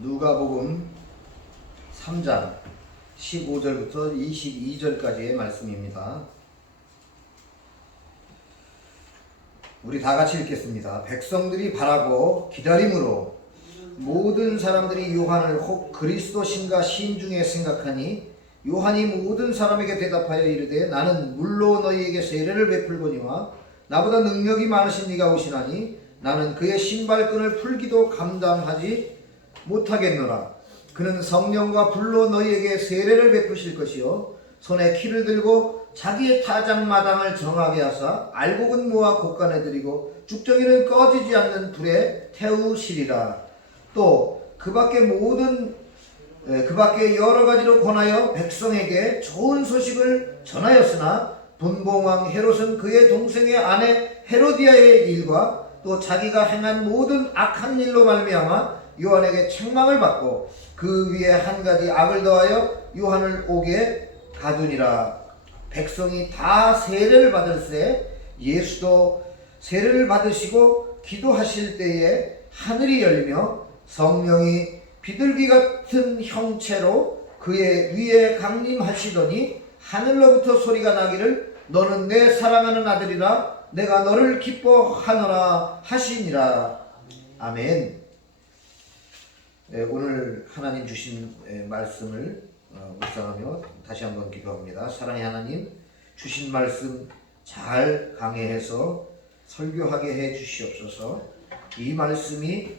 누가복음 3장 15절부터 22절까지의 말씀입니다. 우리 다 같이 읽겠습니다. 백성들이 바라고 기다림으로 모든 사람들이 요한을 혹 그리스도신가 시인중에 생각하니 요한이 모든 사람에게 대답하여 이르되 나는 물로 너희에게 세례를 베풀거니와 나보다 능력이 많으신 이가 오시나니 나는 그의 신발끈을 풀기도 감당하지 못하겠노라. 그는 성령과 불로 너희에게 세례를 베푸실 것이요 손에 키를 들고 자기의 타작마당을 정하게 하사 알곡은 모아 곳간에 들이고 죽정이는 꺼지지 않는 불에 태우시리라. 또 그 밖에 여러 가지로 권하여 백성에게 좋은 소식을 전하였으나 분봉왕 헤롯은 그의 동생의 아내 헤로디아의 일과 또 자기가 행한 모든 악한 일로 말미암아 요한에게 책망을 받고 그 위에 한 가지 악을 더하여 요한을 옥에 가두니라. 백성이 다 세례를 받을세 예수도 세례를 받으시고 기도하실 때에 하늘이 열리며 성령이 비둘기 같은 형체로 그의 위에 강림하시더니 하늘로부터 소리가 나기를 너는 내 사랑하는 아들이라 내가 너를 기뻐하노라 하시니라. 아멘. 오늘 하나님 주신 말씀을 묵상하며 다시 한번 기도합니다. 사랑의 하나님, 주신 말씀 잘 강해해서 설교하게 해 주시옵소서. 이 말씀이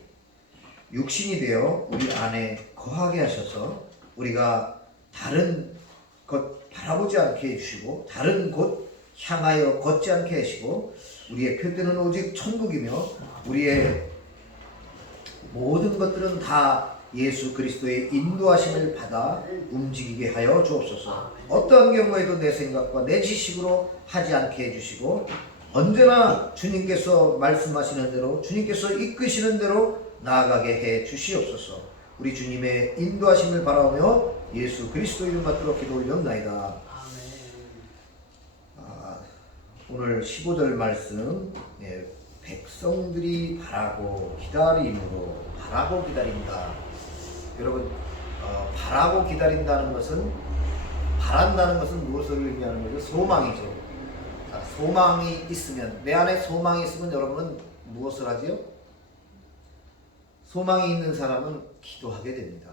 육신이 되어 우리 안에 거하게 하셔서 우리가 다른 것 바라보지 않게 해주시고 다른 곳 향하여 걷지 않게 하시고 우리의 표대는 오직 천국이며 우리의 모든 것들은 다 예수 그리스도의 인도하심을 받아 움직이게 하여 주옵소서. 어떠한 경우에도 내 생각과 내 지식으로 하지 않게 해주시고 언제나 주님께서 말씀하시는 대로 주님께서 이끄시는 대로 나아가게 해 주시옵소서. 우리 주님의 인도하심을 바라오며 예수 그리스도 이름 받들어 기도 올렸나이다. 오늘 15절 말씀, 백성들이 바라고 기다림으로 바라고 기다린다. 여러분, 바라고 기다린다는 것은 바란다는 것은 무엇을 의미하는 거죠? 소망이죠. 자, 소망이 있으면 내 안에 소망이 있으면 여러분은 무엇을 하지요? 소망이 있는 사람은 기도하게 됩니다.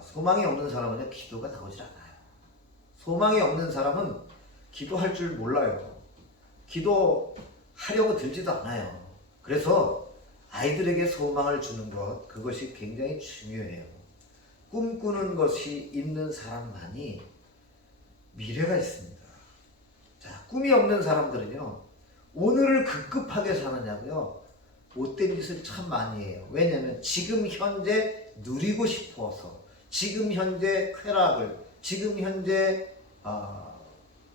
소망이 없는 사람은 기도가 나오질 않아요. 소망이 없는 사람은 기도할 줄 몰라요. 기도하려고 들지도 않아요. 그래서 아이들에게 소망을 주는 것, 그것이 굉장히 중요해요. 꿈꾸는 것이 있는 사람만이 미래가 있습니다. 자, 꿈이 없는 사람들은요, 오늘을 급급하게 사느냐고요, 못된 짓을 참 많이 해요. 왜냐하면 지금 현재 누리고 싶어서, 지금 현재 쾌락을, 지금 현재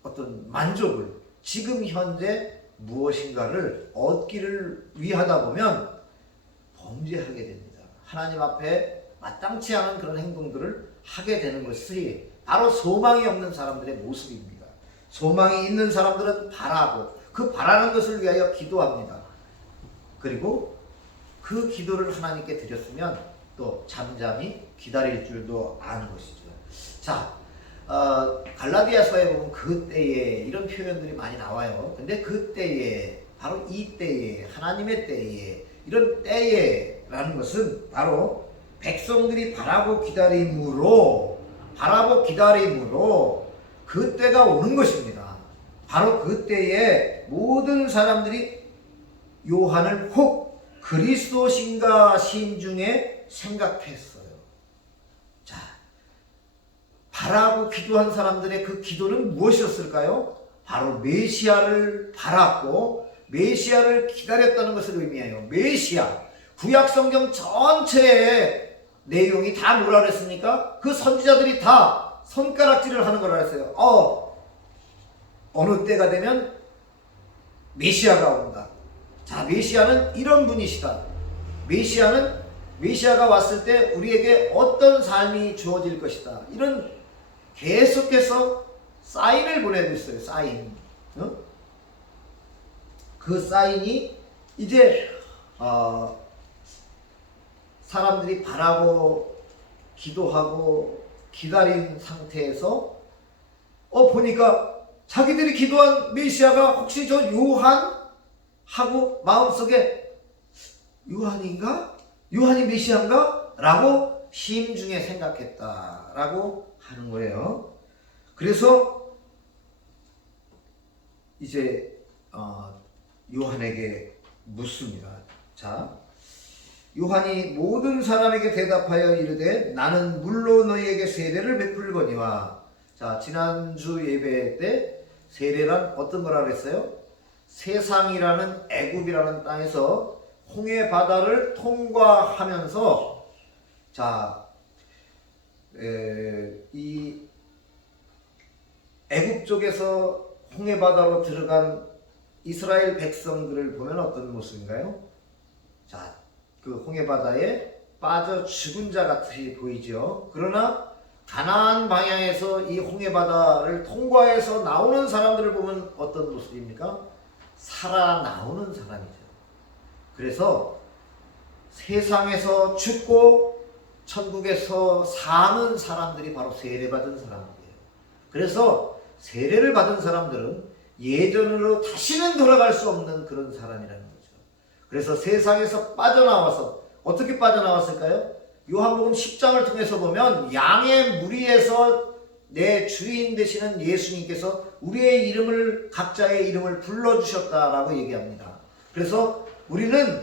어떤 만족을, 지금 현재 무엇인가를 얻기를 위하다 보면 범죄하게 됩니다. 하나님 앞에 마땅치 않은 그런 행동들을 하게 되는 것이 바로 소망이 없는 사람들의 모습입니다. 소망이 있는 사람들은 바라고 그 바라는 것을 위하여 기도합니다. 그리고 그 기도를 하나님께 드렸으면 또 잠잠히 기다릴 줄도 아는 것이죠. 자, 갈라디아서에 보면 그때에 이런 표현들이 많이 나와요. 근데 그때에, 바로 이 때에, 하나님의 때에, 이런 때에라는 것은 바로 백성들이 바라고 기다림으로 그때가 오는 것입니다. 바로 그때에 모든 사람들이 요한을 혹 그리스도신가 시인중에 생각했어요. 자, 바라고 기도한 사람들의 그 기도는 무엇이었을까요? 바로 메시아를 바랐고 메시아를 기다렸다는 것을 의미해요. 메시아, 구약성경 전체의 내용이 다 뭐라 그랬습니까? 그 선지자들이 다 손가락질을 하는 거라 했어요. 어느 때가 되면 메시아가 온다. 자, 메시아는 이런 분이시다. 메시아가 왔을 때 우리에게 어떤 삶이 주어질 것이다. 이런 계속해서 사인을 보내고 있어요. 사인. 그 사인이 이제 사람들이 바라고 기도하고 기다린 상태에서 보니까 자기들이 기도한 메시아가 혹시 저 요한? 하고 마음속에 요한인가? 요한이 메시아인가? 라고 심중에 생각했다라고 하는 거예요. 그래서 이제 요한에게 묻습니다. 자, 요한이 모든 사람에게 대답하여 이르되 나는 물로 너희에게 세례를 베풀거니와. 자, 지난주 예배 때 세례란 어떤 거라 그랬어요? 세상이라는 애굽이라는 땅에서 홍해 바다를 통과하면서 이 애굽 쪽에서 홍해 바다로 들어간 이스라엘 백성들을 보면 어떤 모습인가요? 자, 그 홍해 바다에 빠져 죽은 자 같이 보이죠. 그러나 가나안 방향에서 이 홍해 바다를 통과해서 나오는 사람들을 보면 어떤 모습입니까? 살아나오는 사람이죠. 그래서 세상에서 죽고 천국에서 사는 사람들이 바로 세례받은 사람들이에요. 그래서 세례를 받은 사람들은 예전으로 다시는 돌아갈 수 없는 그런 사람이라는 거죠. 그래서 세상에서 빠져나와서 어떻게 빠져나왔을까요? 요한복음 10장을 통해서 보면 양의 무리에서 내 주인 되시는 예수님께서 우리의 이름을, 각자의 이름을 불러주셨다라고 얘기합니다. 그래서 우리는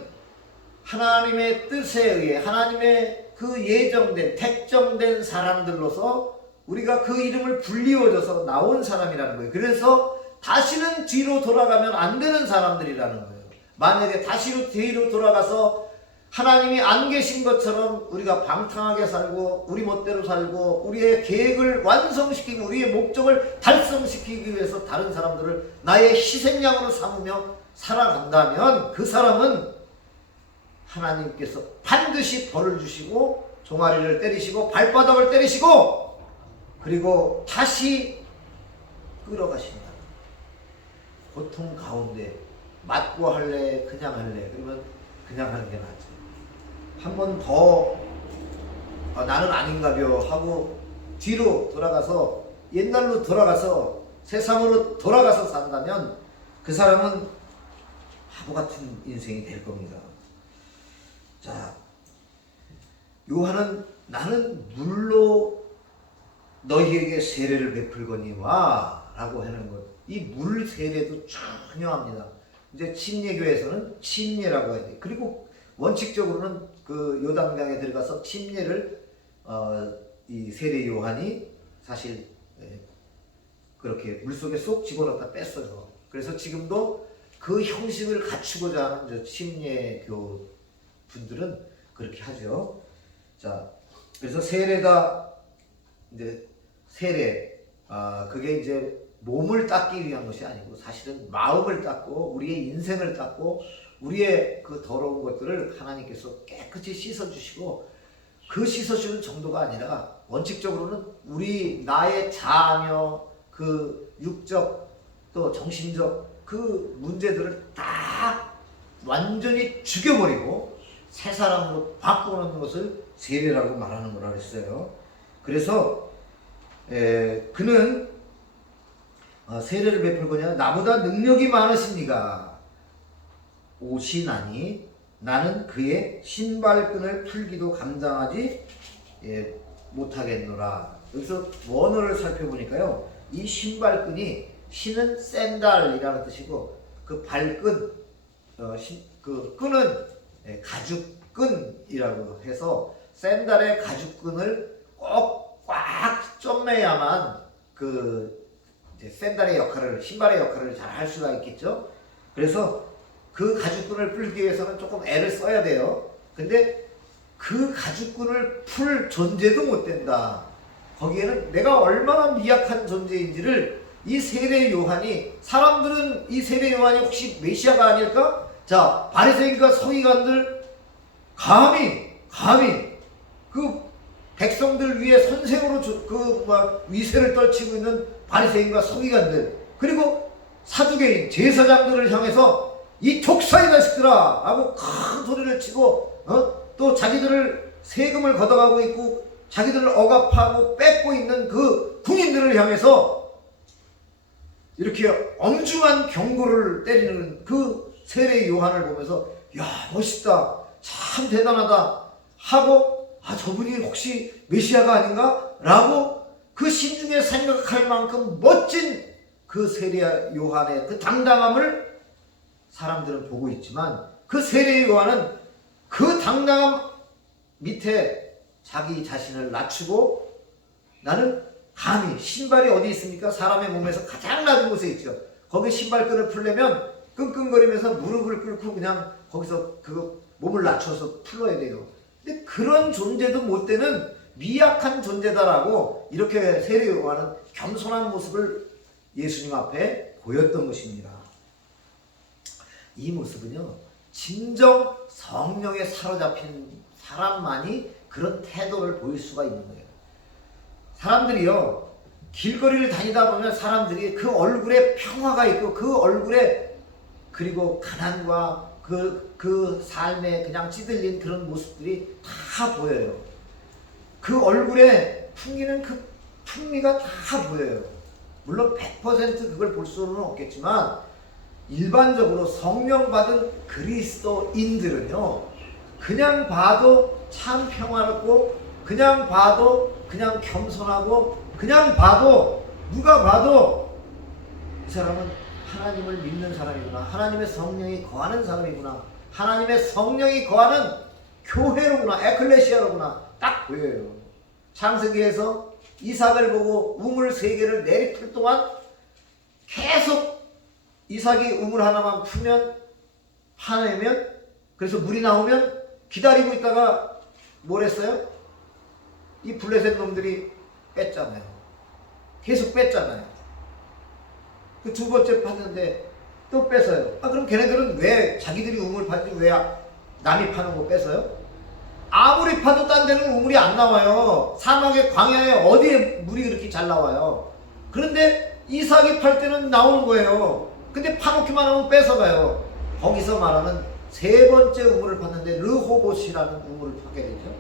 하나님의 뜻에 의해 하나님의 그 예정된 택정된 사람들로서 우리가 그 이름을 불리워져서 나온 사람이라는 거예요. 그래서 다시는 뒤로 돌아가면 안 되는 사람들이라는 거예요. 만약에 다시 뒤로 돌아가서 하나님이 안 계신 것처럼 우리가 방탕하게 살고 우리 멋대로 살고 우리의 계획을 완성시키고 우리의 목적을 달성시키기 위해서 다른 사람들을 나의 희생양으로 삼으며 살아간다면 그 사람은 하나님께서 반드시 벌을 주시고 종아리를 때리시고 발바닥을 때리시고 그리고 다시 끌어가신다. 고통 가운데 맞고 할래 그냥 할래 그러면 그냥 하는 게 낫지. 한 번 더 나는 아닌가벼 하고 뒤로 돌아가서 옛날로 돌아가서 세상으로 돌아가서 산다면 그 사람은 바보 같은 인생이 될 겁니다. 자, 요한은 나는 물로 너희에게 세례를 베풀거니와 라고 하는 것. 이 물 세례도 중요합니다. 이제 침례교에서는 침례라고 해야 돼. 그리고 원칙적으로는 그 요단강에 들어가서 침례를 이 세례 요한이 사실 그렇게 물속에 쏙 집어넣었다 뺐어요. 그래서 지금도 그 형식을 갖추고자 하는 저 침례교 분들은 그렇게 하죠. 자, 그래서 세례가 이제 세례 그게 이제 몸을 닦기 위한 것이 아니고 사실은 마음을 닦고 우리의 인생을 닦고 우리의 그 더러운 것들을 하나님께서 깨끗이 씻어주시고 그 씻어주는 정도가 아니라 원칙적으로는 우리 나의 자아며 그 육적 또 정신적 그 문제들을 다 완전히 죽여버리고 새 사람으로 바꾸는 것을 세례라고 말하는 거라 그랬어요. 그래서 그는 세례를 베풀거냐 나보다 능력이 많으십니까 오시나니 나는 그의 신발끈을 풀기도 감당하지 못하겠노라. 여기서 원어를 살펴보니까요, 이 신발끈이 신은 샌달이라는 뜻이고 그 발끈 그 끈은 가죽끈이라고 해서 샌달의 가죽끈을 꼭 꽉 쪼매야만 그 샌달의 역할을, 신발의 역할을 잘 할 수가 있겠죠. 그래서 그 가죽끈을 풀기 위해서는 조금 애를 써야 돼요. 근데 그 가죽끈을 풀 존재도 못 된다. 거기에는 내가 얼마나 미약한 존재인지를 이 세례 요한이, 사람들은 이 세례 요한이 혹시 메시아가 아닐까? 자, 바리새인과 서기관들 감히 그 백성들 위에 선생으로 위세를 떨치고 있는 바리새인과 서기관들, 그리고 사두개인 제사장들을 향해서 이 독사의 자식들아 하고 큰 소리를 치고 또 자기들을 세금을 걷어가고 있고 자기들을 억압하고 뺏고 있는 그 군인들을 향해서 이렇게 엄중한 경고를 때리는 그 세례 요한을 보면서 야, 멋있다, 참 대단하다 하고 저분이 혹시 메시아가 아닌가? 라고 그 심중에 생각할 만큼 멋진 그 세례 요한의 그 당당함을 사람들은 보고 있지만 그 세례 요한은 그 당당함 밑에 자기 자신을 낮추고 나는 감히 신발이 어디 있습니까? 사람의 몸에서 가장 낮은 곳에 있죠. 거기 신발끈을 풀려면 끙끙거리면서 무릎을 꿇고 그냥 거기서 그 몸을 낮춰서 풀어야 돼요. 근데 그런 존재도 못 되는 미약한 존재다라고 이렇게 세례 요한은 겸손한 모습을 예수님 앞에 보였던 것입니다. 이 모습은요, 진정 성령에 사로잡힌 사람만이 그런 태도를 보일 수가 있는 거예요. 사람들이요, 길거리를 다니다 보면 사람들이 그 얼굴에 평화가 있고 그 얼굴에 그리고 가난과 그 삶에 그냥 찌들린 그런 모습들이 다 보여요. 그 얼굴에 풍기는 그 풍미가 다 보여요. 물론 100% 그걸 볼 수는 없겠지만 일반적으로 성령 받은 그리스도인들은요, 그냥 봐도 참 평화롭고 그냥 봐도 그냥 겸손하고 그냥 봐도 누가 봐도 이 사람은 하나님을 믿는 사람이구나, 하나님의 성령이 거하는 사람이구나, 하나님의 성령이 거하는 교회로구나, 에클레시아로구나 딱 보여요. 창세기에서 이삭을 보고 우물 3개를 내리풀 동안 계속 이삭이 우물 하나만 풀면 파내면 그래서 물이 나오면 기다리고 있다가 뭘 했어요? 이 블레셋 놈들이 뺐잖아요. 계속 뺐잖아요. 그 2번째 팠는데 또 뺏어요. 그럼 걔네들은 왜 자기들이 우물 파지 왜 남이 파는 거 뺏어요? 아무리 파도 딴 데는 우물이 안 나와요. 사막의 광야에 어디에 물이 그렇게 잘 나와요. 그런데 이삭이 팔 때는 나오는 거예요. 근데 파놓기만 하면 뺏어가요. 거기서 말하는 3번째 우물을 팠는데 르호봇이라는 우물을 파게 되죠.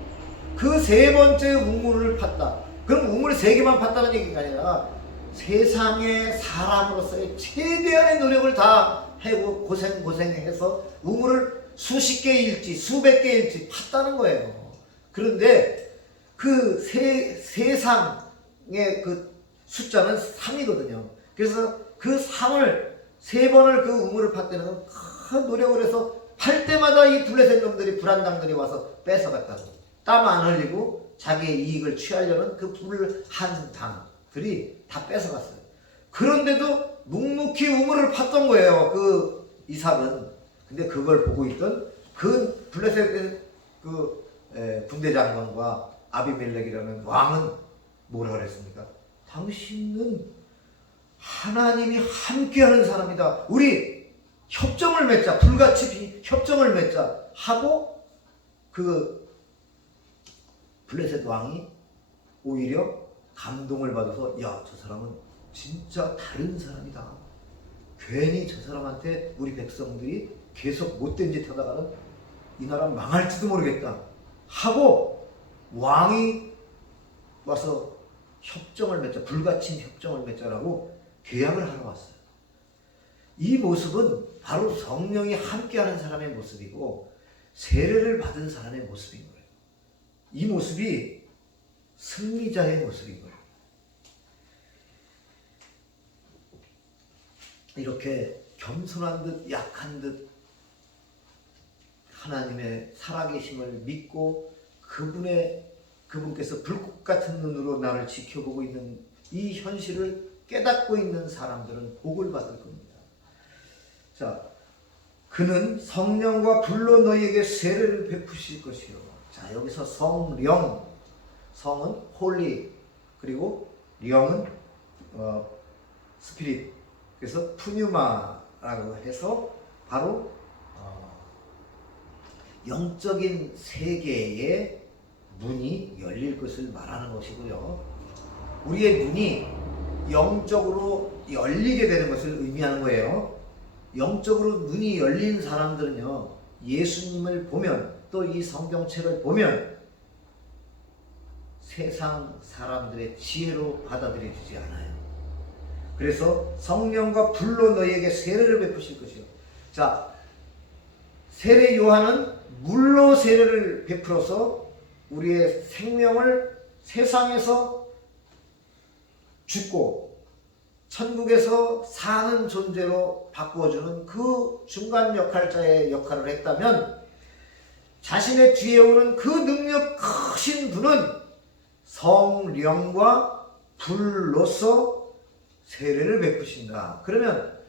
그 3번째 우물을 팠다. 그럼 우물 3개만 팠다는 얘기가 아니라 세상의 사람으로서의 최대한의 노력을 다 해고 고생해서 우물을 수십 개일지 수백 개일지 팠다는 거예요. 그런데 그 세상의 그 숫자는 3이거든요. 그래서 그 3을 3번을 그 우물을 팠다는 큰 노력을 해서 팔 때마다 이 블레셋 놈들이 불안당들이 와서 뺏어갔다고. 땀 안 흘리고 자기의 이익을 취하려는 그 불한 당들이 다 뺏어갔어요. 그런데도 묵묵히 우물을 팠던 거예요. 그 이삭은. 근데 그걸 보고 있던 그 블레셋의 그 군대 장관과 아비멜렉이라는 왕은 뭐라 그랬습니까? 당신은 하나님이 함께하는 사람이다. 우리 협정을 맺자. 불같이 협정을 맺자 하고 그 블레셋 왕이 오히려 감동을 받아서 야, 저 사람은 진짜 다른 사람이다. 괜히 저 사람한테 우리 백성들이 계속 못된 짓 하다가는 이 나라 망할지도 모르겠다 하고 왕이 와서 협정을 맺자, 불가침 협정을 맺자라고 계약을 하러 왔어요. 이 모습은 바로 성령이 함께하는 사람의 모습이고 세례를 받은 사람의 모습인 거예요. 이 모습이 승리자의 모습인 거예요. 이렇게 겸손한 듯 약한 듯 하나님의 살아계심을 믿고 그분께서 불꽃 같은 눈으로 나를 지켜보고 있는 이 현실을 깨닫고 있는 사람들은 복을 받을 겁니다. 자, 그는 성령과 불로 너희에게 세례를 베푸실 것이요. 자, 여기서 성령, 성은 홀리, 그리고 령은 스피릿. 그래서 푸뉴마라고 해서 바로 영적인 세계의 문이 열릴 것을 말하는 것이고요. 우리의 눈이 영적으로 열리게 되는 것을 의미하는 거예요. 영적으로 눈이 열린 사람들은요, 예수님을 보면 또 이 성경책을 보면 세상 사람들의 지혜로 받아들여지지 않아요. 그래서 성령과 불로 너희에게 세례를 베푸실 것이요. 자, 세례 요한은 물로 세례를 베풀어서 우리의 생명을 세상에서 죽고 천국에서 사는 존재로 바꾸어주는 그 중간 역할자의 역할을 했다면, 자신의 뒤에 오는 그 능력 크신 분은 성령과 불로서 세례를 베푸신다. 그러면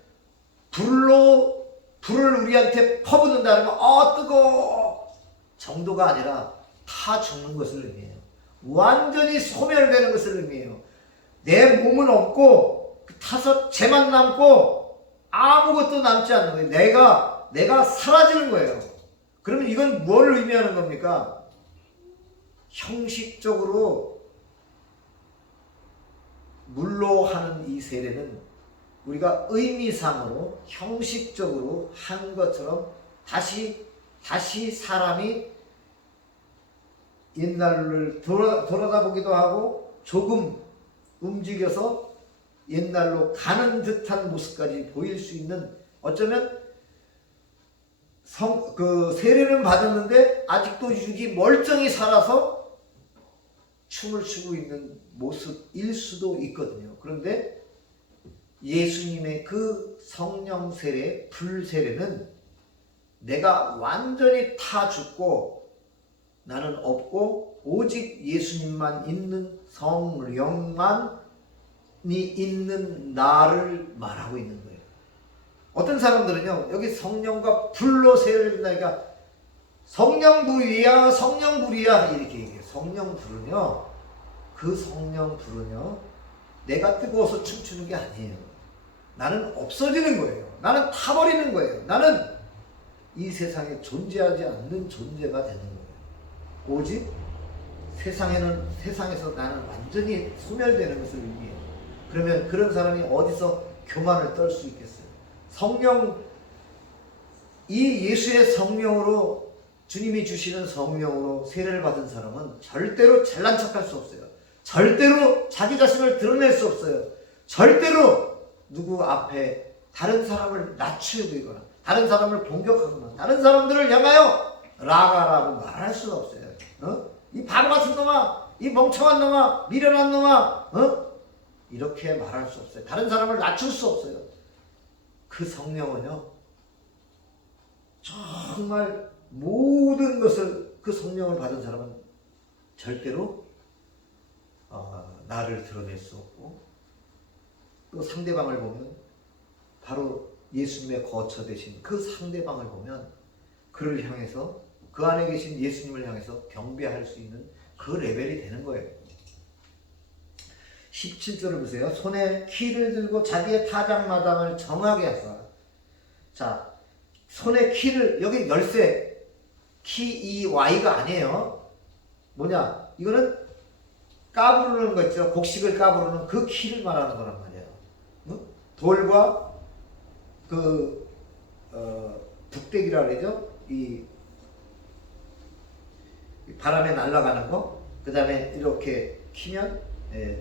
불을 우리한테 퍼붓는다는 건 뜨거워 정도가 아니라 타 죽는 것을 의미해요. 완전히 소멸되는 것을 의미해요. 내 몸은 없고 타서 재만 남고 아무것도 남지 않는 거예요. 내가 사라지는 거예요. 그러면 이건 뭘 의미하는 겁니까? 형식적으로 물로 하는 이 세례는 우리가 의미상으로 형식적으로 한 것처럼 다시 사람이 옛날을 돌아다 보기도 하고 조금 움직여서 옛날로 가는 듯한 모습까지 보일 수 있는, 어쩌면 세례는 받았는데 아직도 육이 멀쩡히 살아서 춤을 추고 있는 모습일 수도 있거든요. 그런데 예수님의 그 성령 세례, 불 세례는 내가 완전히 타 죽고 나는 없고 오직 예수님만 있는, 성령만이 있는 나를 말하고 있는 거예요. 어떤 사람들은요, 여기 성령과 불로 세례를 준다니까 성령불이야 성령불이야 이렇게 얘기해요. 성령불은요, 그 성령불은요 내가 뜨거워서 춤추는 게 아니에요. 나는 없어지는 거예요. 나는 타버리는 거예요. 나는 이 세상에 존재하지 않는 존재가 되는 거예요. 오직 세상에서 나는 완전히 소멸되는 것을 의미해요. 그러면 그런 사람이 어디서 교만을 떨 수 있겠어요? 이 예수의 성령으로, 주님이 주시는 성령으로 세례를 받은 사람은 절대로 잘난 척할 수 없어요. 절대로 자기 자신을 드러낼 수 없어요. 절대로 누구 앞에 다른 사람을 낮추거나 다른 사람을 공격하거나 다른 사람들을 향하여 라가라고 말할 수가 없어요. 이 바보 같은 놈아, 이 멍청한 놈아, 미련한 놈아, 이렇게 말할 수 없어요. 다른 사람을 낮출 수 없어요. 그 성령은요, 정말 모든 것을, 그 성령을 받은 사람은 절대로 나를 드러낼 수 없고, 또 상대방을 보면 바로 예수님의 거처 되신 그 상대방을 보면 그를 향해서, 그 안에 계신 예수님을 향해서 경배할 수 있는 그 레벨이 되는 거예요. 17절을 보세요. 손에 키를 들고 자기의 타작마당을 정하게 하사. 자, 손에 키를, 여기 열쇠, 키, 이, Y가 아니에요. 뭐냐? 이거는 까부르는 거 있죠. 곡식을 까부르는 그 키를 말하는 거란 말이에요. 돌과 북대기라 그러죠. 이 바람에 날아가는 거, 그 다음에 이렇게 키면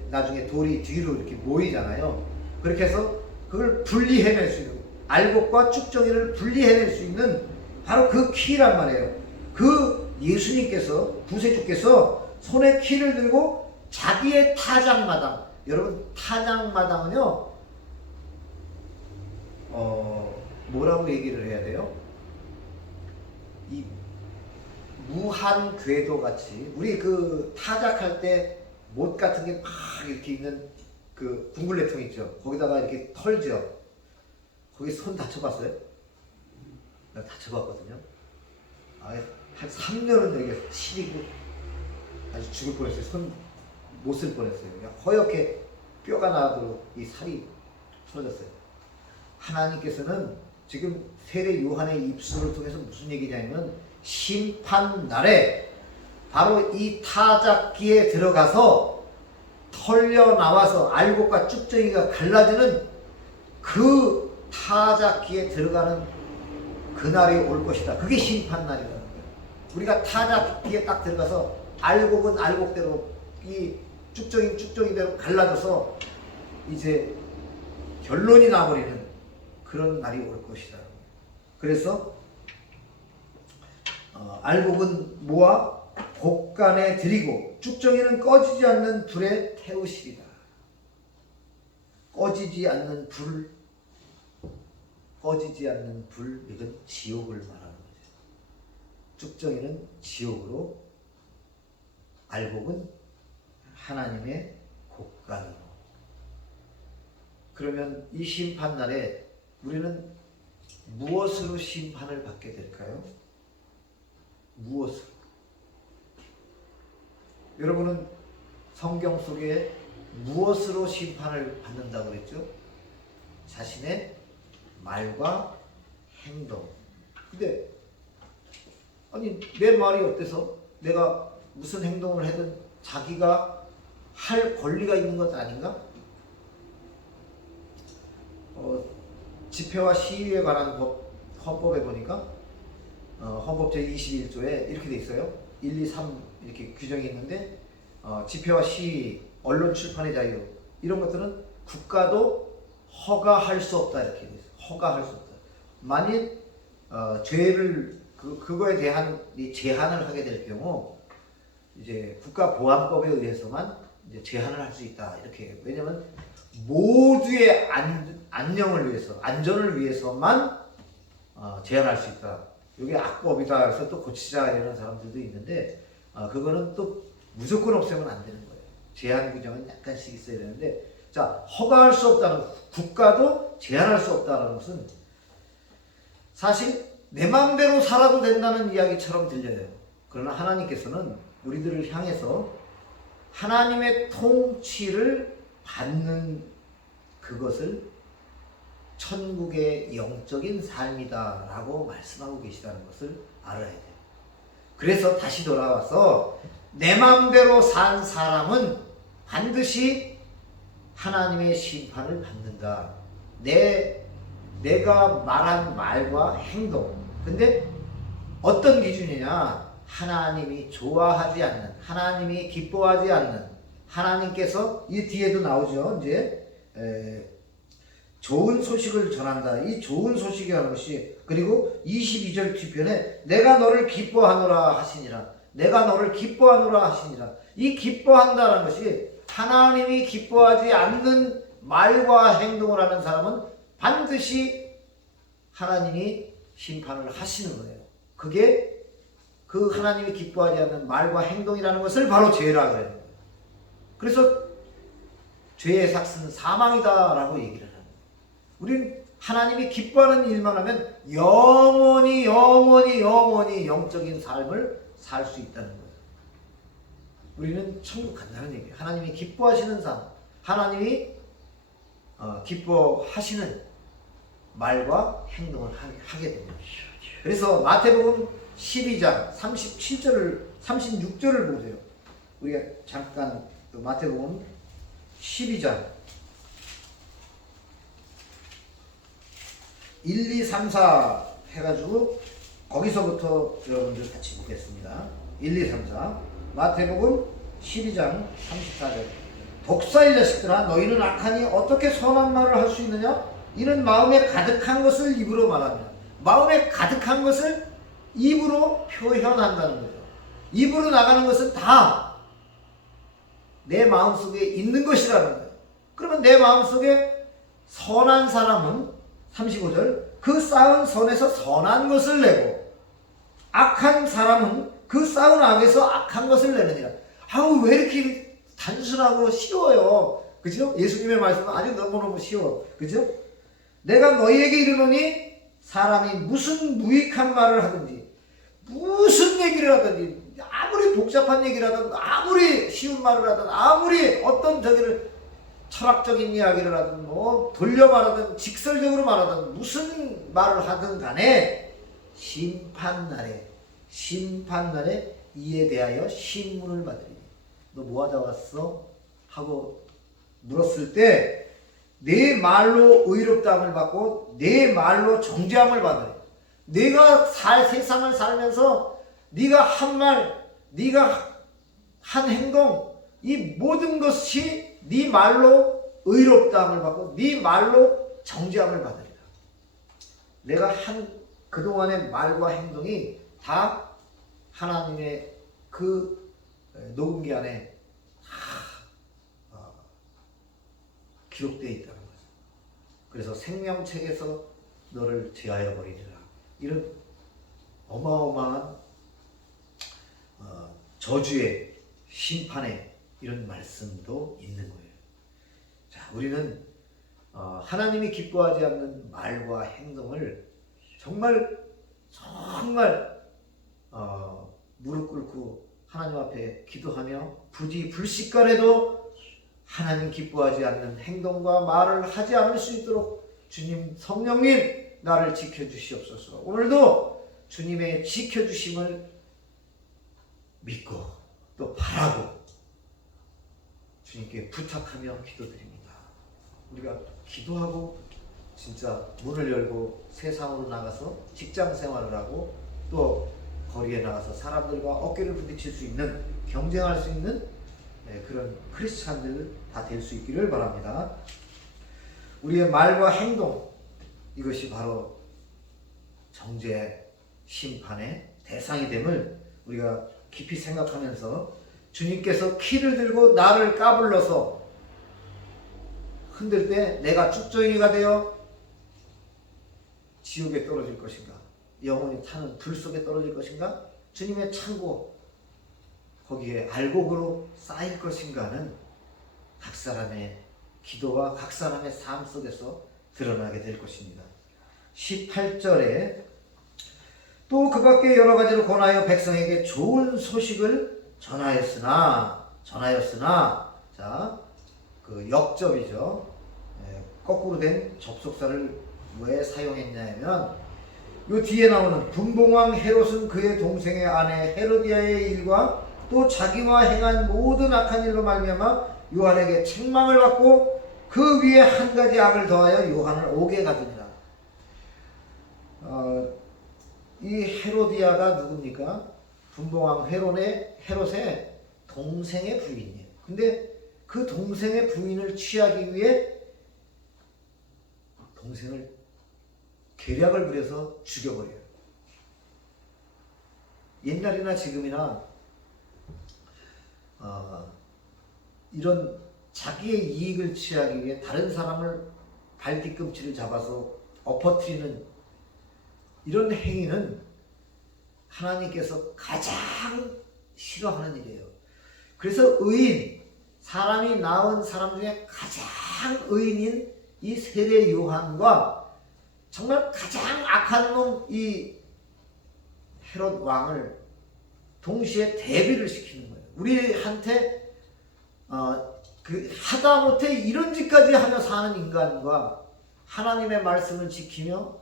나중에 돌이 뒤로 이렇게 모이잖아요. 그렇게 해서 그걸 분리해낼 수 있는, 알곡과 쭉정이를 분리해낼 수 있는 바로 그 키란 말이에요. 그 예수님께서, 구세주께서 손에 키를 들고 자기의 타작마당, 여러분 타작마당은요, 뭐라고 얘기를 해야 돼요? 이 무한 궤도 같이, 우리 그 타작할 때 못 같은 게 막 이렇게 있는 그 둥글레통 있죠. 거기다가 이렇게 털죠. 거기 손 다쳐봤어요? 나 다쳐봤거든요. 한 3년은 여기가 시리고 아주 죽을 뻔했어요. 손 못 쓸 뻔했어요. 그냥 허옇게 뼈가 나도록 이 살이 풀어졌어요. 하나님께서는 지금 세례 요한의 입술을 통해서 무슨 얘기냐면, 심판날에 바로 이 타작기에 들어가서 털려 나와서 알곡과 쭉정이가 갈라지는 그 타작기에 들어가는 그날이 올 것이다. 그게 심판날이라는 거예요. 우리가 타자 뒤에 딱 들어가서 알곡은 알곡대로 이 쭉정이 쭉정이대로 갈라져서 이제 결론이 나버리는 그런 날이 올 것이다. 그래서 알곡은 모아 곡간에 들이고 쭉정이는 꺼지지 않는 불에 태우시리라. 꺼지지 않는 불, 꺼지지 않는 불, 이건 지옥을 말하는 거죠. 쭉정이는 지옥으로, 알곡은 하나님의 곡간으로. 그러면 이 심판날에 우리는 무엇으로 심판을 받게 될까요? 무엇으로? 여러분은 성경 속에 무엇으로 심판을 받는다고 그랬죠? 자신의 말과 행동. 근데 아니 내 말이 어때서 내가 무슨 행동을 하든 자기가 할 권리가 있는 것 아닌가? 집회와 시위에 관한 헌법에 보니까 헌법 제21조에 이렇게 돼 있어요. 1, 2, 3 이렇게 규정이 있는데 집회와 시위, 언론 출판의 자유 이런 것들은 국가도 허가할 수 없다 이렇게 돼 있어요. 허가할 수 없다. 만일 죄를 그거에 대한 이 제한을 하게 될 경우 이제 국가보안법에 의해서만 이제 제한을 할 수 있다 이렇게. 왜냐하면 모두의 안녕을 위해서, 안전을 위해서만 제한할 수 있다. 이게 악법이다. 그래서 또 고치자 이런 사람들도 있는데 그거는 또 무조건 없애면 안 되는 거예요. 제한 규정은 약간씩 있어야 되는데, 자, 허가할 수 없다는, 국가도 제한할 수 없다는 것은 사실 내 마음대로 살아도 된다는 이야기처럼 들려요. 그러나 하나님께서는 우리들을 향해서 하나님의 통치를 받는 그것을 천국의 영적인 삶이다 라고 말씀하고 계시다는 것을 알아야 돼요. 그래서 다시 돌아와서 내 마음대로 산 사람은 반드시 하나님의 심판을 받는다. 내가 말한 말과 행동. 근데 어떤 기준이냐? 하나님이 좋아하지 않는, 하나님이 기뻐하지 않는, 하나님께서 이 뒤에도 나오죠. 이제 좋은 소식을 전한다. 이 좋은 소식이라는 것이, 그리고 22절 뒤편에 내가 너를 기뻐하노라 하시니라. 내가 너를 기뻐하노라 하시니라. 이 기뻐한다는 것이 하나님이 기뻐하지 않는 말과 행동을 하는 사람은 반드시 하나님이 심판을 하시는 거예요. 그게 그 하나님이 기뻐하지 않는 말과 행동이라는 것을 바로 죄라 그래요. 그래서 죄의 삭스는 사망이다라고 얘기를 합니다. 우리는 하나님이 기뻐하는 일만 하면 영원히 영적인 삶을 살 수 있다는 거예요. 우리는 천국 간다는 얘기예요. 하나님이 기뻐하시는 삶, 하나님이 기뻐하시는 말과 행동을 하게 됩니다. 그래서 마태복음 12장 36절을 보세요. 우리가 잠깐 마태복음 12장 1, 2, 3, 4 해가지고 거기서부터 여러분들 같이 보겠습니다. 1, 2, 3, 4 마태복음 12장 34절 독사의 자식들아 너희는 악하니 어떻게 선한 말을 할 수 있느냐? 이는 마음에 가득한 것을 입으로 말합니다. 마음에 가득한 것을 입으로 표현한다는 거죠. 입으로 나가는 것은 다 내 마음속에 있는 것이라는 거예요. 그러면 내 마음속에 선한 사람은 35절 그 쌓은 선에서 선한 것을 내고 악한 사람은 그 쌓은 악에서 악한 것을 내느니라. 아우 왜 이렇게 단순하고 쉬워요. 그죠? 예수님의 말씀은 아주 너무너무 쉬워. 그죠? 내가 너희에게 이르노니 사람이 무슨 무익한 말을 하든지 무슨 얘기를 하든지 아무리 복잡한 얘기를 하든 아무리 쉬운 말을 하든 아무리 어떤 저기를 철학적인 이야기를 하든 뭐 돌려 말하든 직설적으로 말하든 무슨 말을 하든 간에 심판날에 이에 대하여 신문을 받으리니 너 뭐하다 왔어? 하고 물었을 때 내 말로 의롭다함을 받고 내 말로 정죄함을 받으리. 내가 세상을 살면서 네가 한 말, 네가 한 행동, 이 모든 것이 네 말로 의롭다함을 받고 네 말로 정죄함을 받으리라. 내가 한 그동안의 말과 행동이 다 하나님의 그 녹음기 안에 다 기록되어 있다는 거죠. 그래서 생명책에서 너를 제하여 버리리라. 이런 어마어마한 저주의 심판의 이런 말씀도 있는 거예요. 자, 우리는 하나님이 기뻐하지 않는 말과 행동을 정말 무릎 꿇고 하나님 앞에 기도하며 부디 불식간에도 하나님 기뻐하지 않는 행동과 말을 하지 않을 수 있도록 주님 성령님 나를 지켜주시옵소서. 오늘도 주님의 지켜주심을 믿고 또 바라고 주님께 부탁하며 기도드립니다. 우리가 기도하고 진짜 문을 열고 세상으로 나가서 직장 생활을 하고 또 거리에 나가서 사람들과 어깨를 부딪힐 수 있는, 경쟁할 수 있는 그런 크리스찬들 다 될 수 있기를 바랍니다. 우리의 말과 행동, 이것이 바로 정죄 심판의 대상이 됨을 우리가 깊이 생각하면서 주님께서 키를 들고 나를 까불러서 흔들 때 내가 쭉정이가 되어 지옥에 떨어질 것인가, 영원히 타는 불 속에 떨어질 것인가, 주님의 창고 거기에 알곡으로 쌓일 것인가는 각 사람의 기도와 각 사람의 삶 속에서 드러나게 될 것입니다. 18절에 또 그 밖에 여러 가지로 권하여 백성에게 좋은 소식을 전하였으나 자, 그 역접이죠. 거꾸로 된 접속사를 왜 사용했냐면 요 뒤에 나오는 분봉왕 헤롯은 그의 동생의 아내 헤로디아의 일과 또 자기와 행한 모든 악한 일로 말미암아 요한에게 책망을 받고 그 위에 한 가지 악을 더하여 요한을 옥에 가두니라. 이 헤로디아가 누굽니까? 분봉왕 헤롯의 동생의 부인이에요. 근데 그 동생의 부인을 취하기 위해 동생을 계략을 부려서 죽여버려요. 옛날이나 지금이나 이런 자기의 이익을 취하기 위해 다른 사람을 발뒤꿈치를 잡아서 엎어뜨리는 이런 행위는 하나님께서 가장 싫어하는 일이에요. 그래서 의인, 사람이 낳은 사람 중에 가장 의인인 이 세례 요한과 정말 가장 악한 놈 이 헤롯 왕을 동시에 대비를 시키는 거예요. 우리한테 하다못해 이런 짓까지 하며 사는 인간과 하나님의 말씀을 지키며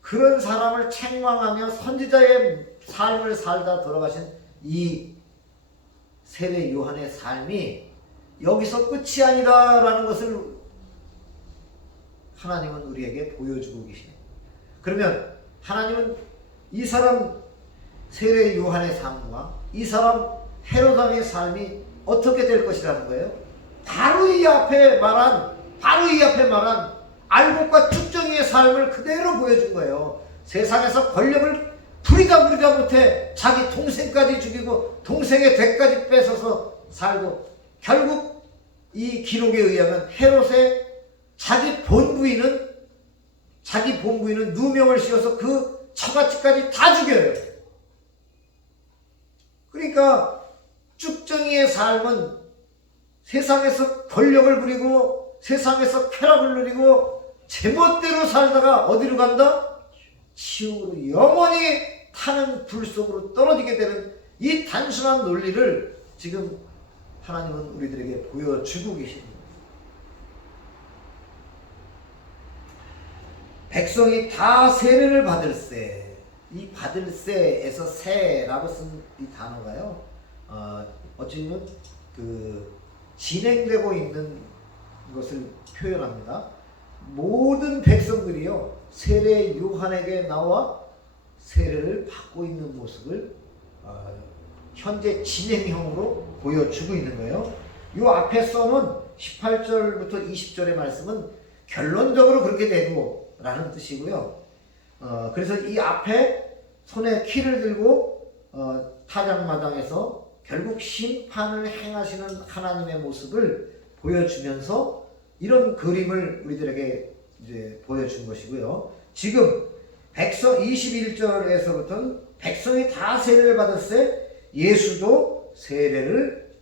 그런 사람을 책망하며 선지자의 삶을 살다 돌아가신 이 세례 요한의 삶이 여기서 끝이 아니다라는 것을 하나님은 우리에게 보여주고 계십니다. 그러면 하나님은 이 사람 세례 요한의 삶과 이 사람 헤롯 왕의 삶이 어떻게 될 것이라는 거예요? 바로 이 앞에 말한 알곡과 쭉정이의 삶을 그대로 보여준 거예요. 세상에서 권력을 부리다 못해 자기 동생까지 죽이고 동생의 댁까지 뺏어서 살고 결국 이 기록에 의하면 헤롯의 자기 본부인은 누명을 씌워서 그 처갓집까지 다 죽여요. 그러니까 쭉정이의 삶은 세상에서 권력을 부리고 세상에서 쾌락을 누리고 제멋대로 살다가 어디로 간다? 지옥으로 영원히 타는 불 속으로 떨어지게 되는 이 단순한 논리를 지금 하나님은 우리들에게 보여주고 계십니다. 백성이 다 세례를 받을세. 이 받을세에서 세라고 쓴 이 단어가요. 어찌보면 그 진행되고 있는 것을 표현합니다. 모든 백성들이요 세례 요한에게 나와 세례를 받고 있는 모습을 현재 진행형으로 보여주고 있는 거예요. 이 앞에서는 18절부터 20절의 말씀은 결론적으로 그렇게 되고 라는 뜻이고요. 그래서 이 앞에 손에 키를 들고 타작마당에서 결국 심판을 행하시는 하나님의 모습을 보여주면서 이런 그림을 우리들에게 이제 보여준 것이고요. 지금 백성 21절에서부터는 백성이 다 세례를 받았을 때 예수도 세례를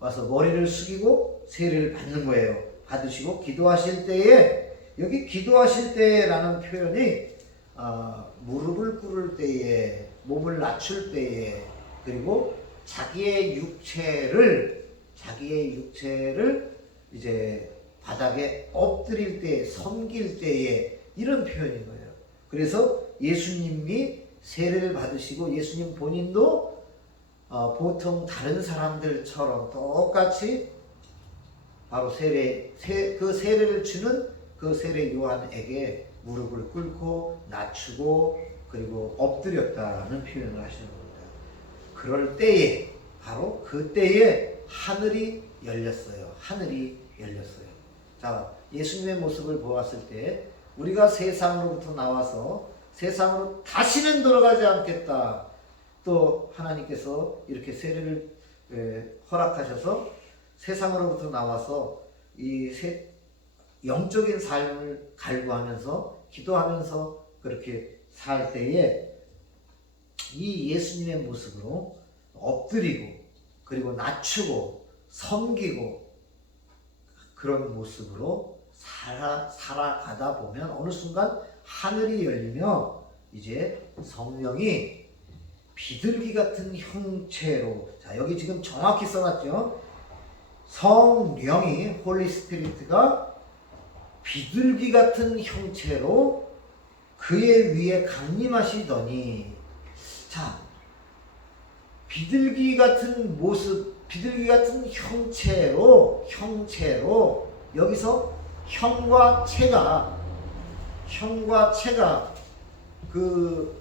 와서 머리를 숙이고 세례를 받는 거예요. 받으시고 기도하실 때에, 여기 기도하실 때라는 표현이 무릎을 꿇을 때에, 몸을 낮출 때에, 그리고 자기의 육체를 이제 바닥에 엎드릴 때, 섬길 때에, 이런 표현인 거예요. 그래서 예수님이 세례를 받으시고 예수님 본인도 보통 다른 사람들처럼 똑같이 바로 그 세례를 주는 그 세례 요한에게 무릎을 꿇고 낮추고 그리고 엎드렸다는 표현을 하시는 겁니다. 그럴 때에, 바로 그 때에 하늘이 열렸어요. 하늘이 열렸어요. 자, 예수님의 모습을 보았을 때 우리가 세상으로부터 나와서 세상으로 다시는 돌아가지 않겠다. 또 하나님께서 이렇게 세례를 허락하셔서 세상으로부터 나와서 이 영적인 삶을 갈구하면서 기도하면서 그렇게 살 때에 이 예수님의 모습으로 엎드리고 그리고 낮추고 섬기고 그런 모습으로 살아가다 보면 어느 순간 하늘이 열리며 이제 성령이 비둘기 같은 형체로, 자 여기 지금 정확히 써놨죠. 성령이 홀리 스피리트가 비둘기 같은 형체로 그의 위에 강림하시더니, 자 비둘기 같은 모습, 비둘기 같은 형체로 여기서 형과 체가 그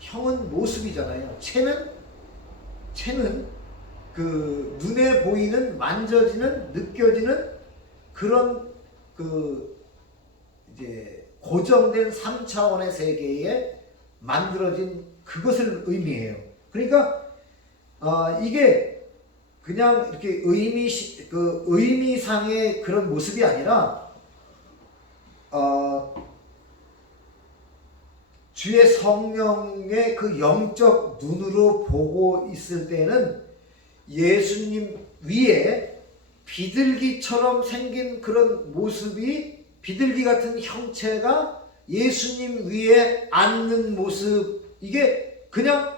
형은 모습이잖아요. 체는 그 눈에 보이는, 만져지는, 느껴지는 그런 그 이제 고정된 3차원의 세계에 만들어진 그것을 의미해요. 그러니까 이게 그냥 이렇게 의미상의 그런 모습이 아니라 주의 성령의 그 영적 눈으로 보고 있을 때는 예수님 위에 비둘기처럼 생긴 그런 모습이, 비둘기 같은 형체가 예수님 위에 앉는 모습, 이게 그냥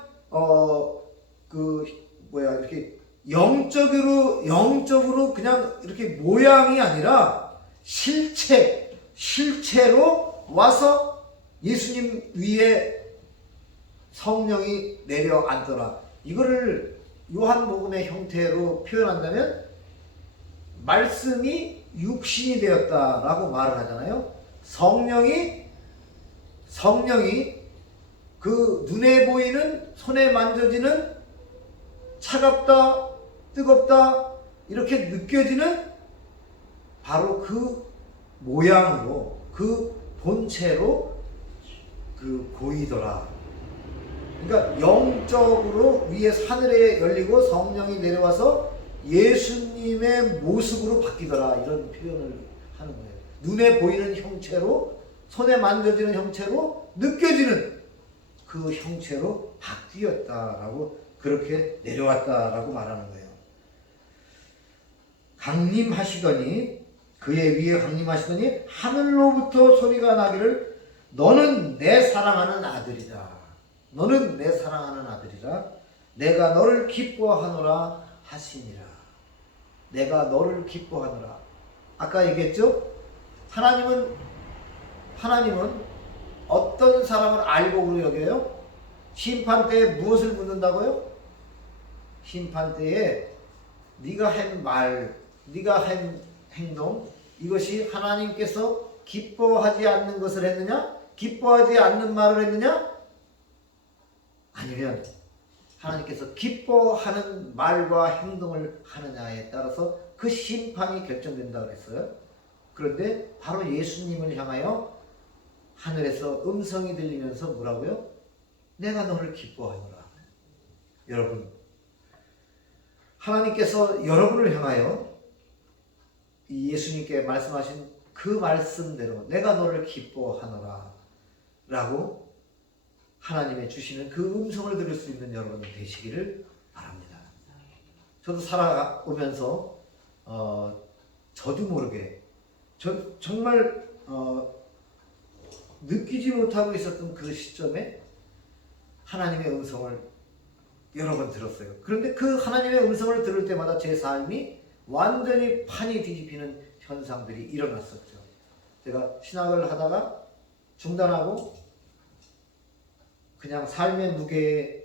이렇게 영적으로 그냥 이렇게 모양이 아니라 실체로 와서 예수님 위에 성령이 내려앉더라. 이거를 요한복음의 형태로 표현한다면 말씀이 육신이 되었다라고 말을 하잖아요. 성령이 그 눈에 보이는, 손에 만져지는, 차갑다, 뜨겁다 이렇게 느껴지는 바로 그 모양으로, 그 본체로 그 보이더라. 그러니까 영적으로 위에 하늘에 열리고 성령이 내려와서 예수님의 모습으로 바뀌더라, 이런 표현을 하는 거예요. 눈에 보이는 형체로, 손에 만져지는 형체로, 느껴지는 그 형체로 바뀌었다라고, 그렇게 내려왔다라고 말하는 거예요. 강림하시더니, 그의 위에 강림하시더니 하늘로부터 소리가 나기를 너는 내 사랑하는 아들이다. 너는 내 사랑하는 아들이라. 내가 너를 기뻐하노라 하시니라. 내가 너를 기뻐하노라. 아까 얘기했죠? 하나님은 어떤 사람을 알곡으로 여겨요? 심판 때에 무엇을 묻는다고요? 심판 때에 네가 한 말, 네가 한 행동, 이것이 하나님께서 기뻐하지 않는 것을 했느냐? 기뻐하지 않는 말을 했느냐? 아니면 하나님께서 기뻐하는 말과 행동을 하느냐에 따라서 그 심판이 결정된다고 그랬어요. 그런데 바로 예수님을 향하여 하늘에서 음성이 들리면서 뭐라고요? 내가 너를 기뻐하노라. 여러분, 하나님께서 여러분을 향하여 예수님께 말씀하신 그 말씀대로 내가 너를 기뻐하노라 라고 하나님의 주시는 그 음성을 들을 수 있는 여러분 되시기를 바랍니다. 저도 살아오면서 저도 모르게 정말 느끼지 못하고 있었던 그 시점에 하나님의 음성을 여러 번 들었어요. 그런데 그 하나님의 음성을 들을 때마다 제 삶이 완전히 판이 뒤집히는 현상들이 일어났었죠. 제가 신학을 하다가 중단하고 그냥 삶의 무게에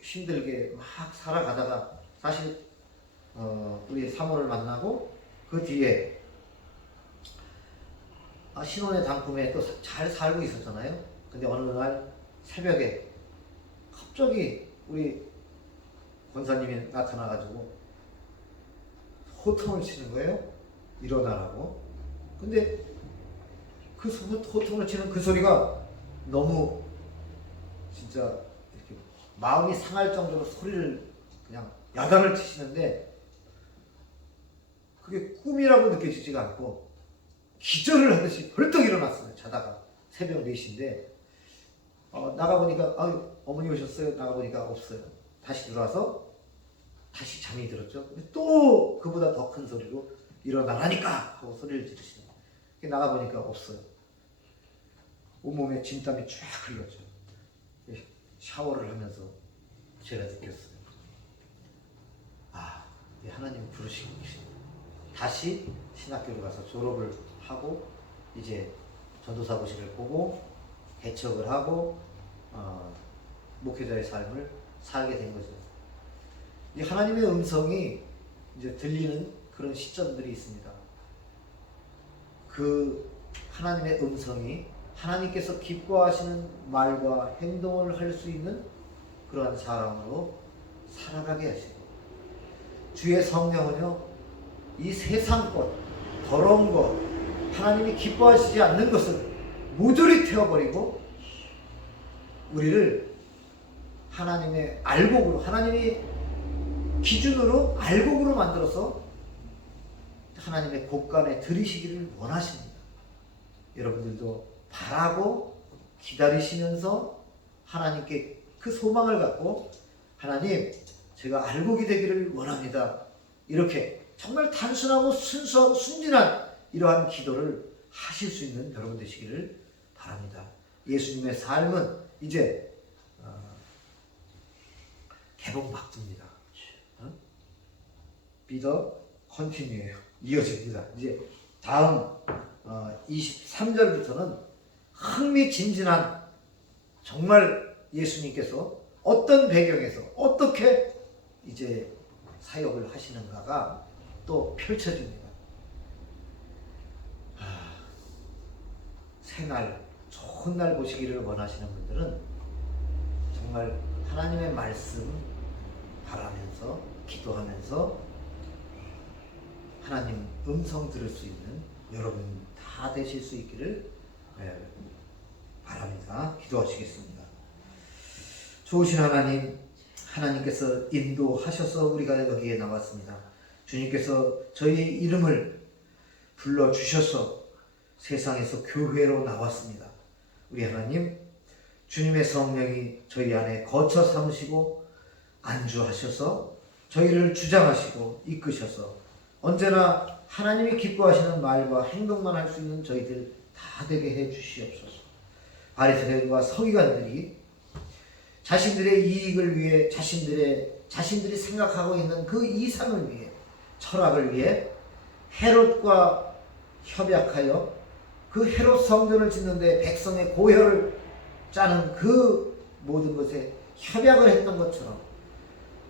힘들게 막 살아가다가 사실 우리 사모를 만나고 그 뒤에 신혼의 단꿈에 또 잘 살고 있었잖아요. 근데 어느 날 새벽에 갑자기 우리 권사님이 나타나가지고 호통을 치는 거예요. 일어나라고. 근데 그 호통을 치는 그 소리가 너무 진짜 이렇게 마음이 상할 정도로 소리를 그냥 야단을 치시는데 그게 꿈이라고 느껴지지가 않고 기절을 하듯이 벌떡 일어났어요. 자다가 새벽 4시인데 나가보니까 어머니 오셨어요? 나가보니까 없어요. 다시 들어와서 다시 잠이 들었죠. 근데 또 그보다 더 큰 소리로 일어나라니까 하고 소리를 지르시는 거예요. 나가보니까 없어요. 온몸에 진땀이 쫙 흘렀죠. 샤워를 하면서 제가 느꼈어요. 하나님이 부르시고 계십니다. 다시 신학교를 가서 졸업을 하고 이제 전도사고시를 보고 개척을 하고 목회자의 삶을 살게 된 거죠. 이 하나님의 음성이 이제 들리는 그런 시점들이 있습니다. 그 하나님의 음성이 하나님께서 기뻐하시는 말과 행동을 할 수 있는 그러한 사람으로 살아가게 하시고, 주의 성령은요, 이 세상 것, 더러운 것, 하나님이 기뻐하시지 않는 것을 모조리 태워버리고 우리를 하나님의 알곡으로, 하나님이 기준으로 알곡으로 만들어서 하나님의 곳간에 들이시기를 원하십니다. 여러분들도 바라고 기다리시면서 하나님께 그 소망을 갖고, 하나님, 제가 알곡이 되기를 원합니다, 이렇게 정말 단순하고 순수하고 순진한 이러한 기도를 하실 수 있는 여러분 되시기를 바랍니다. 예수님의 삶은 이제 개봉박두입니다. Be the continue예요. 이어집니다. 이제 다음 23절부터는 흥미진진한, 정말 예수님께서 어떤 배경에서 어떻게 이제 사역을 하시는가가 또 펼쳐집니다. 새날, 좋은 날 보시기를 원하시는 분들은 정말 하나님의 말씀 바라면서 기도하면서 하나님 음성 들을 수 있는 여러분 다 되실 수 있기를 바랍니다. 기도하시겠습니다. 좋으신 하나님, 하나님께서 인도하셔서 우리가 여기에 나왔습니다. 주님께서 저희의 이름을 불러주셔서 세상에서 교회로 나왔습니다. 우리 하나님, 주님의 성령이 저희 안에 거처 삼으시고 안주하셔서 저희를 주장하시고 이끄셔서 언제나 하나님이 기뻐하시는 말과 행동만 할 수 있는 저희들 다 되게 해 주시옵소서. 바리새인과 서기관들이 자신들의 이익을 위해 자신들이 생각하고 있는 그 이상을 위해, 철학을 위해 헤롯과 협약하여 그 헤롯 성전을 짓는데 백성의 고혈을 짜는 그 모든 것에 협약을 했던 것처럼,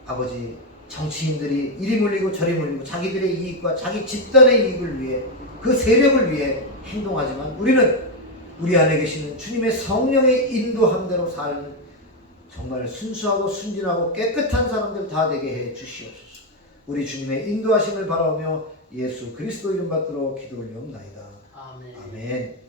아버지, 정치인들이 이리 물리고 저리 물리고 자기들의 이익과 자기 집단의 이익을 위해, 그 세력을 위해 행동하지만 우리는 우리 안에 계시는 주님의 성령의 인도함대로 사는 정말 순수하고 순진하고 깨끗한 사람들 다 되게 해 주시옵소서. 우리 주님의 인도하심을 바라오며 예수 그리스도 이름 받들어 기도 올리옵나이다. 아멘. 아멘.